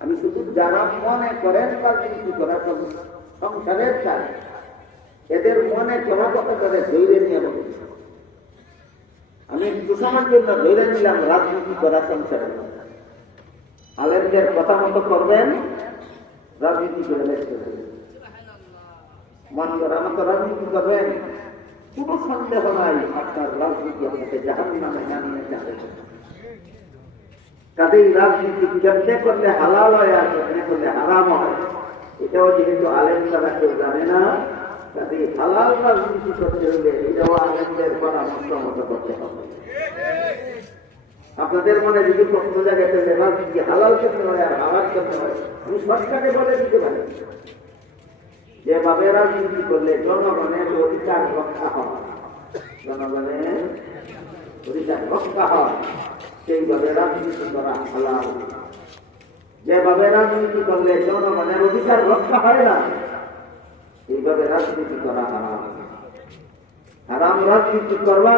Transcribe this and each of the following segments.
আমি শুধু যারা মনে করেন রাজনীতি করা সংসারের কাজ, এদের মনে করা কথা তাদের ধৈর্য নিয়ে বলছি। আমি একটু সময়ের জন্য ধৈর্য নিলাম রাজনীতি করা সংসারের। আলেমদের কথা মতো করবেন, রাজনীতি করে দেখতে মন করার মতো রাজনীতি করবেন, কোনো সন্দেহ নাই আপনার রাজনীতি আপনাকে জাহান্নামে নামিয়ে যাবে। কাজেই রাজনীতি কেমনে করলে হালাল হয় আর কেমনে করলে হারাম হয়, এটাও যেহেতু আলেম ছাড়া কেউ জানে না, কাজেই হালাল রাজনীতি করতে হলে এটাও আলেমদের পরামর্শ মতো করতে হবে। আপনাদের মনে যদি প্রশ্ন জাগে তাহলে রাজনীতি হালাল কেমনে হয় আর হারাম কেমনে হয়, আমি সরকারে বলে দিতে পারি। যেভাবে রাজনীতি করলে জনগণের অধিকার রক্ষা হয়, জনগণের অধিকার রক্ষা হয়, সেইভাবে রাজনীতি করা হালাল। যেভাবে রাজনীতি করলে জনগণের অধিকার রক্ষা হয় না, এইভাবে রাজনীতি করা হারাম। হারাম রাজনীতি করবা,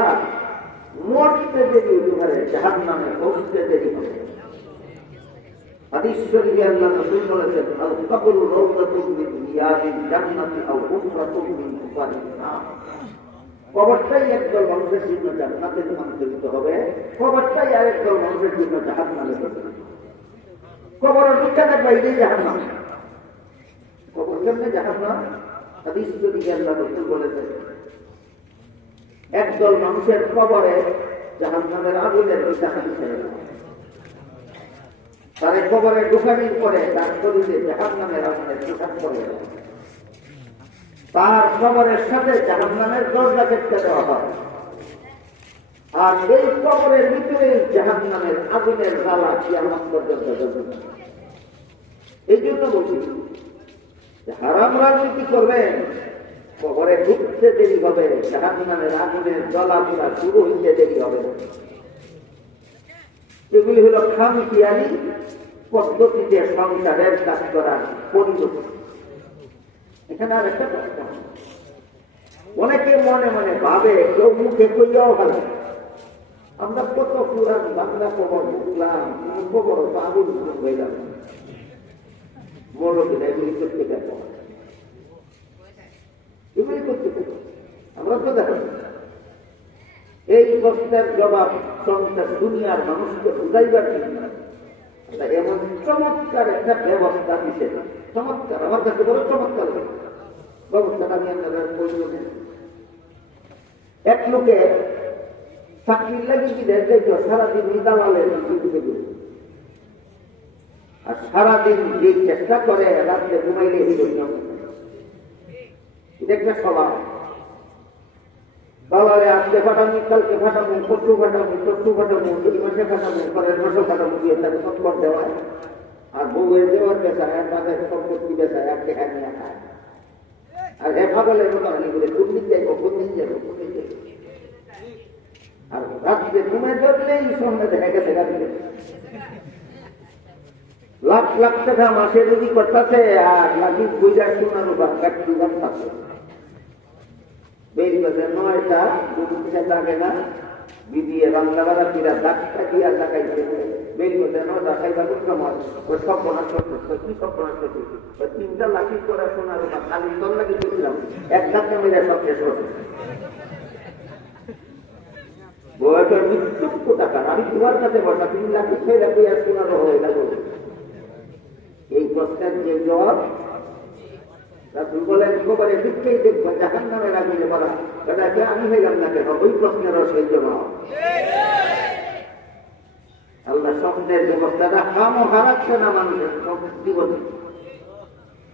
মরতে দেরি হতে পারে, জাহান্নামে পৌঁছতে দেরি হবে। হাদিস শরীফে আল্লাহ রাসূল বলেছেন, আল কবরু রাউযাতুন মিন রিয়াদিল জান্নাতি আও হুফরাতুন মিন হুফারিন নার। কবরটাই একদল মানুষের জন্য জান্নাতে রূপান্তরিত হবে, কবরটাই আরেকদল মানুষের জন্য জাহান্নামে রূপান্তরিত হবে। কবরের ঢুকানোর বাইরেই জাহান্নাম। কবর কেমনে জাহান্নাম? হাদিস শরীফে আল্লাহ রাসূল বলেছেন, একদল মানুষের কবরে জাহান্নামের আগুনের বিছানা বিছানো হবে। তার কবরে ঢুকানোর পরে তার শরীরে জাহান্নামের আগুনের পোশাক পরে যাবে। তার কবরের সাথে জাহান্নামের দরজা কেটে দেওয়া হয়, আর এই কবরের ভিতরে জাহান্নামের আগুনের জ্বালা কিয়ামত পর্যন্ত জ্বলবে। এই জন্য বলছি হারাম রাজনীতি করবেন, কবরে ঢুকতে দেরি হবে, জাহান্নামের আগুনের জ্বালা পোড়া শুরু হইতে দেরি হবে। এগুলি হল খামখেয়ালি পদ্ধতিতে সংসারের কাজ করার পরিণতি। এখানে আর একটা প্রশ্ন, অনেকে মনে মনে ভাবে, কেউ মুখে কইয়াও ভালো, আমরা কত পুরান বাংলা খবর বুঝলাম, খবর তো আগুন হয়ে যাবে, মরো কিনা এগুলি করতে পারবো, এগুলি করতে পারবো আমরা তো দেখো। এই প্রশ্নের জবাব সংসার দুনিয়ার মানুষকে বুঝাইবার জন্য এমন চমৎকার একটা ব্যবস্থা দিতে, চমৎকার, আমার কাছে বড় চমৎকার ব্যবস্থাটা আমি আপনাদের বলব। এক লোকে চাকরির লাগে বিদেশ যাইত, সারাদিন দালালের আর সারাদিন যে চেষ্টা করে রাত্রে ঘুমাইলে এটা একটা স্বভাব। দালালে আজকে ফাটামি, কালকে ফাটামি, পরশু ফাটামি, তরশু ফাটামি, 2 মাসে ফাটামি, পরের মাসে ফাটামি দিয়ে তাকে সৎপর দেওয়ায়, আর বউয়ের দেওয়ার বেচায়, তাদের সম্পত্তি বেচায়, আর টেকা নিয়ে খায়। আর হে পাগলের মতো হানি করে দুর্নীতি যাইব, কোনদিন যাবো, কোনদিন যাইব। আর রাত্রে ঘুমে ধরলেই সঙ্গে দেখা গেছে গাড়িতে লাখ লাখ টাকা মাসে যদি করতেছে, আর লাখি বুঝা শোনানো বা গাড়ি বাড়তেছে। বেশ বছর 9টা লাগে না বিদিয়ে বাংলা বাড়াতিরা ডাক্তার দিয়া লাগাইছে। বেশ বছর 9টা খাইবা করতাম, ওই সব বনার কি সব বনার 3টা লাখি করে শোনার বা খালি তোর লাগি করছিলাম, এক ধাক্কা মেরে সব শেষ করছে। বয়সের মৃত্যু টাকার আমি তোমার কাছে বসা 3 লাখি খেয়ে রাখি আর শোনারও হয়ে গেল। এই প্রশ্নের যে জবাব রাসূল বলেন, কবরে ঢুকতেই দেখবো জাহান্নামের আগুনে পড়া, এটাকে আমি হইলাম না কেন? ওই প্রশ্নেরও সেই জবাব। আল্লাহ স্বপ্নের ব্যবস্থাটা কামও হারাচ্ছে না মানুষের জীবনে।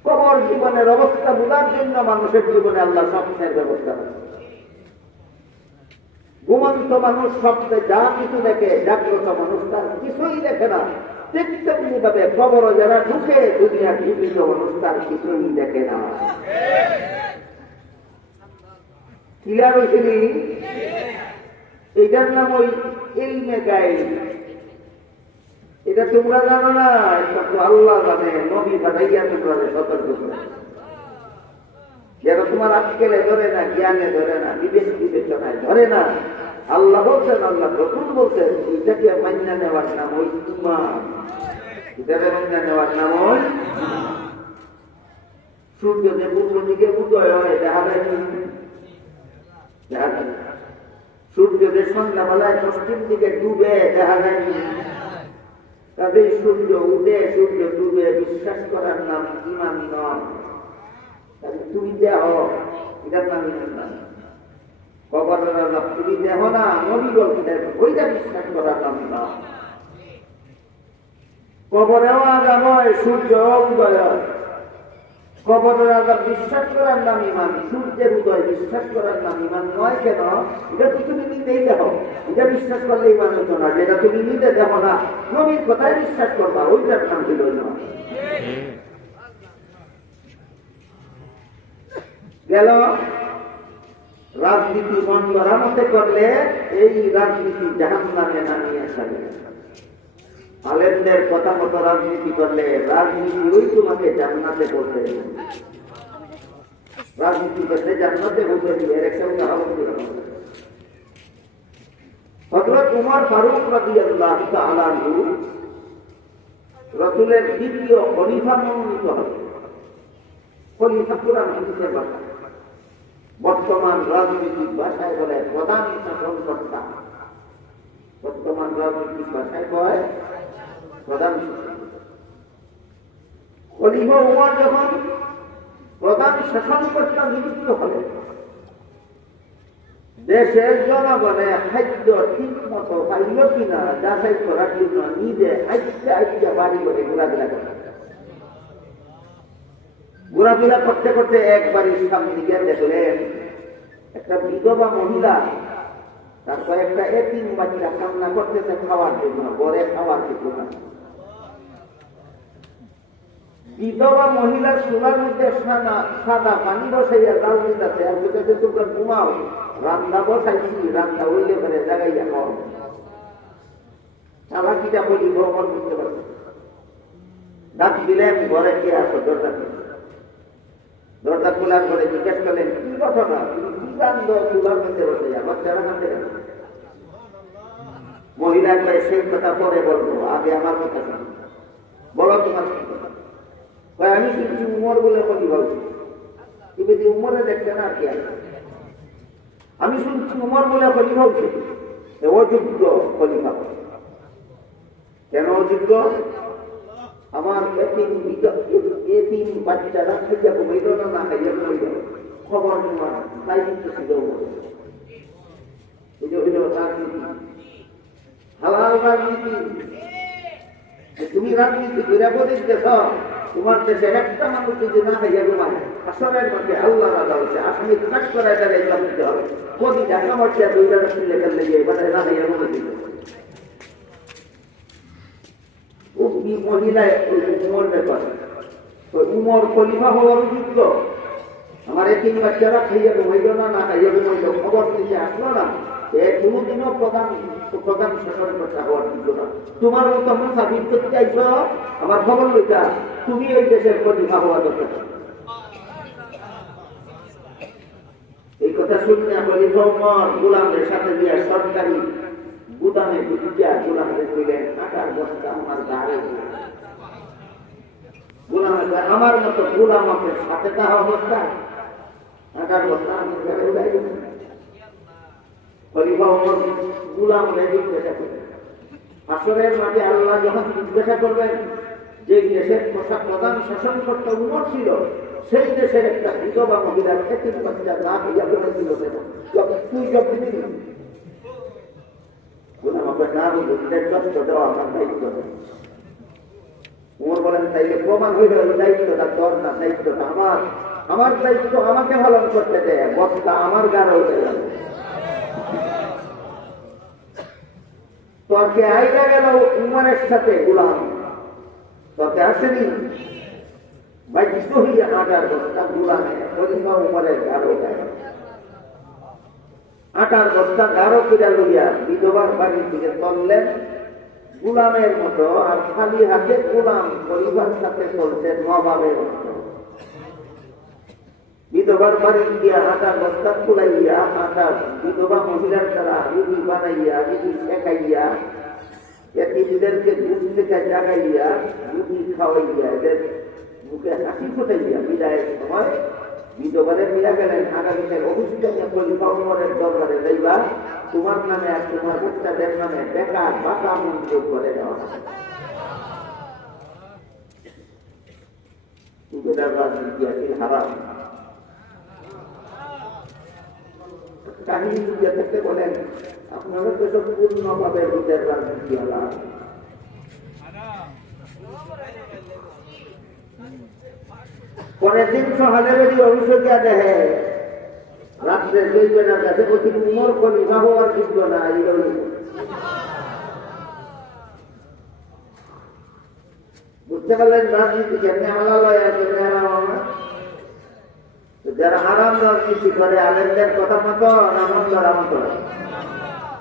কবর জীবনের অবস্থা বোঝার জন্য মানুষের জীবনে আল্লাহ স্বপ্নের ব্যবস্থা রাখছে। ঘুমন্ত মানুষ স্বপ্নে যা কিছু দেখে, জাগ্রত মানুষ তার কিছুই দেখে না। ঠিক তেমনি ভাবে কবর যারা ঢুকে, দুনিয়ার জীবিত মানুষ তার কিছুই দেখে না। ক্লিয়ার হয়েছিলি? এটার নাম ওই ইলমে গায়েব। এটা তোমরা জানো না, এটা তো আল্লাহ জানে, নবী পাঠাইয়া তোমরা সতর্ক করে। যেন তোমার আজকেলে ধরে না, জ্ঞানে ধরে না, বিবেচনায় ধরে না। আল্লাহ বলছেন, আল্লাহ রসূল বলছেন, এটাকে মান্য নেওয়ার নাম ওই ঈমান। এটাতে রমজান নেওয়ার নাম হয় সূর্য যে পূর্ব দিকে উদয় হয় দেখা যায় দেখা যায় সূর্য যে সন্ধ্যাবেলায় পশ্চিম দিকে ডুবে দেখা যায় তাদের সূর্য উদে সূর্য ডুবে বিশ্বাস করার নাম ইমান নয়। তুমি দেহ এটার নাম ইমান নয়। কবরের নাম তুমি দেহ না নবী বলছেন ওইটা বিশ্বাস করার নাম নয়। কবরেও আজাব হয় সূর্য উদয় হয়। কবরের আজাব বিশ্বাস করার নাম ইমান, সূর্যের উদয় বিশ্বাস করার নাম ইমান নয়। কেন? এটা তো তুমি নিজেই দেখো, এটা বিশ্বাস করলে ইমান হতো না। যেটা তুমি নিজে দেখো না নবীর কথায় বিশ্বাস করবা ওইটার নাম ছিল ইমান। গেল রাজনীতি মন করা মতে করলে এই রাজনীতি জাহান্নামে নামিয়ে আসবে। আলেমদের কথা মতো রাজনীতি করলে রাজনীতি ওই তোমাকে জান্নাতে পৌঁছে দেবে। রাজনীতি করলে জান্নাতে পৌঁছে দিবে। এর একটা উদাহরণ দিলাম। হযরত উমর ফারুক রাদিয়াল্লাহু তাআলা আনহু রাসূলের দ্বিতীয় খলিফা মনোনীত হন। খলিফা কুরআন হাদিসের ভাষা, বর্তমান রাজনৈতিক ভাষায় বলে প্রধান শাসনকর্তা। বর্তমান রাজনৈতিক ভাষায় বলে প্রধান খলিফা উমর যখন প্রধান শাসনকর্তা নিযুক্ত হলেন, দেশের জনগণে খাদ্য ঠিক মতো পাইল কিনা যাচাই করার জন্য নিজে আইসা বাড়ি করে ঘোরাফেরা করে। ঘোরাফেরা করতে করতে একবারই সামনে গিয়ে দেখলেন একটা বিধবা মহিলা তার কয়েকটা এতিম বাচ্চা কান্না করতেছে খাওয়ার জন্য, ঘরে খাওয়ার কিছু না। বিধবা মহিলার চুলার মধ্যে সাদা পানি বসাইয়া জাল দিতেছে আর বুঝতে তোমরা ঘুমাও, রান্না বসাইছি, রান্না হইলে করে জাগাইয়া খাও। চালাকিটা বলি ভ্রমণ বুঝতে পারছে। ডাক দিলেন, ঘরে কে আসো? দরজা খোলার পরে জিজ্ঞেস করলেন কি ঘটনা, তুমি কি রান্ধ চুলার মধ্যে বসাইয়া? বাচ্চারা কান্দে কেন? মহিলা কয়ে সেই কথা পরে বলবো, আগে আমার কথা শুনো। বলো তোমার আমি শুনছি উমর বলে খলিফা হচ্ছে। তুমি যে উমরে দেখছে না কি আছে? আমি শুনছি উমর বলে খলিফা হচ্ছে, অযোগ্য খলিফা। কেন অযোগ্য? আমার এতিম বাচ্চারা খাইয়া ঘুমাইল না খাইয়া ঘুমাইল খবর নেওয়া তাই কিন্তু ছিল রাজনীতি, হালাল রাজনীতি। তুমি রাজনীতি করে বলিতেছ তোমার দেশে একটা মানুষ যদি না খাইয়া ঘুমায় আসরের মধ্যে আল্লাহ রাজা হচ্ছে আপনি কাজ করায় তারা এগুলো নিতে হবে। কোটি ঢাকা মারছে দুইটা শুনলে খেললে গিয়ে এবার না খাইয়া ঘুমাই দিতে মহিলায় উমর ব্যাপার। উমর খলিফা হওয়ার যোগ্য। আমার এই তিন বাচ্চারা খাইয়া ঘুমাইল না খাইয়া ঘুমাইল খবর থেকে আসলো না, কোনোদিনও প্রধান শাসনকর্তা হওয়ার যোগ্য না। তোমার মতো মুসাফির করতে চাইছ, আমার খবর লইতা তুমি ওই দেশের খলিফা হওয়া দরকার। এই কথা শুনে খলিফা উমর গোলামদের সাথে দিয়ে সরকারি গুদামে ঢুকিয়া গোলামদের কইলেন আটার বস্তা আমার গাড়ে। গোলামের আমার মতো গোলামকে সাথে তাহা অবস্থা আটার বস্তা আমি গাড়ে উড়াই দেব। খলিফা ওমর গোলামরে জিজ্ঞাসা করলেন, আসরের মাঠে আল্লাহ যখন জিজ্ঞাসা করবেন যে দেশের প্রধান শাসনকর্তা উমর ছিল, সেই দেশের একটা বিধবা মহিলার এতিম বাচ্চা না হইয়া করে দিল, তুই জব দিবি? বলেন তাইলে প্রমাণ হইল দায়িত্বটা তোর না, দায়িত্বটা আমার। আমার দায়িত্ব আমাকে পালন করতে দেয়, বস্তা আমার গাড় হয়ে গেল। তোকে আইলা গেল উমরের সাথে গোলাম, তোকে আসেনি বাধ্য হইয়া আটার বস্তা গোলামে খলিফা উমরের গাড় হয়ে গেল। আটার বস্তা গাঢ় করে লইয়া বিধবার বাড়ির দিকে চললেন গোলামের মতো, আর খালি হাতে গোলাম খলিফার সাথে চলছে নবাবের মতো। বিধবার বাড়ির গিয়া আটার বস্তা খুলাইয়া আটা বিধবা মহিলার দ্বারা রুটি বানাইয়া রুটি শেখাইয়া এতিমদেরকে ঘুম থেকে জাগাইয়া রুটি খাওয়াইয়া এদের মুখে হাসি ফোটাইয়া বিদায়ের সময় বিধবারে মিলা গেলেন আগামীকাল অভিযোগে খলিফা উমরের দরবারে যাইবা, তোমার নামে আর তোমার বাচ্চাদের নামে বেকার বাঁকা মঞ্জুর করে দেওয়া হবে। রাজনীতি আছে হারাম। কাহিনী বুঝে থাকতে বলেন আপনারা তো সব পূর্ণভাবে বুঝের রাজনীতি হলাম। পরের দিন সকালে যদি অভিষেকিয়া দেখে রাত্রে দুইজনের কাছে প্রতি উমর খলিফা হওয়ার যোগ্য না, বুঝতে পারলেন রাজনীতি কেমনে হালাল হয় আর কেমনে হারাম হয় না। যারা হারাম রাজনীতি করে আলেমদের কথা মতো নামত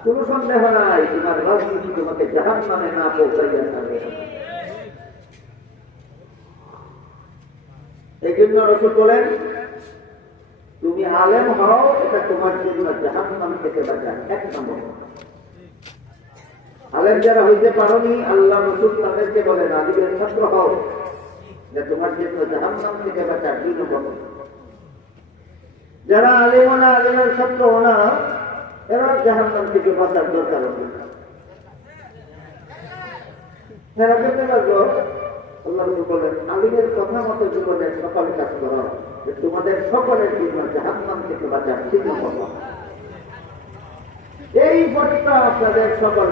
কোন সন্দেহ নাই, তোমার রাজনীতি তোমাকে জাহান নামে না পৌঁছাইয়া থাকবে। এই জন্য রসুল বলেন তুমি আলেম হও, এটা তোমার জন্য জাহান নাম থেকে বাঁচা এক নম্বর। আলেম যারা হইতে পারোনি আল্লাহ রসুল তাদেরকে বলেন আদিবের ছাত্র হও, যে তোমার জন্য জাহান নাম থেকে বাঁচা দুই নম্বর। যারা আলেম না আলেমের ছাত্র না এরা জাহান নাম থেকে বাঁচার দরকার হবে। এরা কেমনে লাগলো? আল্লাহ রসুল বলেন আলিমের কথা মতো জীবনের সকল কাজ করো, যে তোমাদের সকলের জন্য জাহান নাম থেকে বাঁচার ঠিক নম্বর। এই পথটা আপনাদের সকল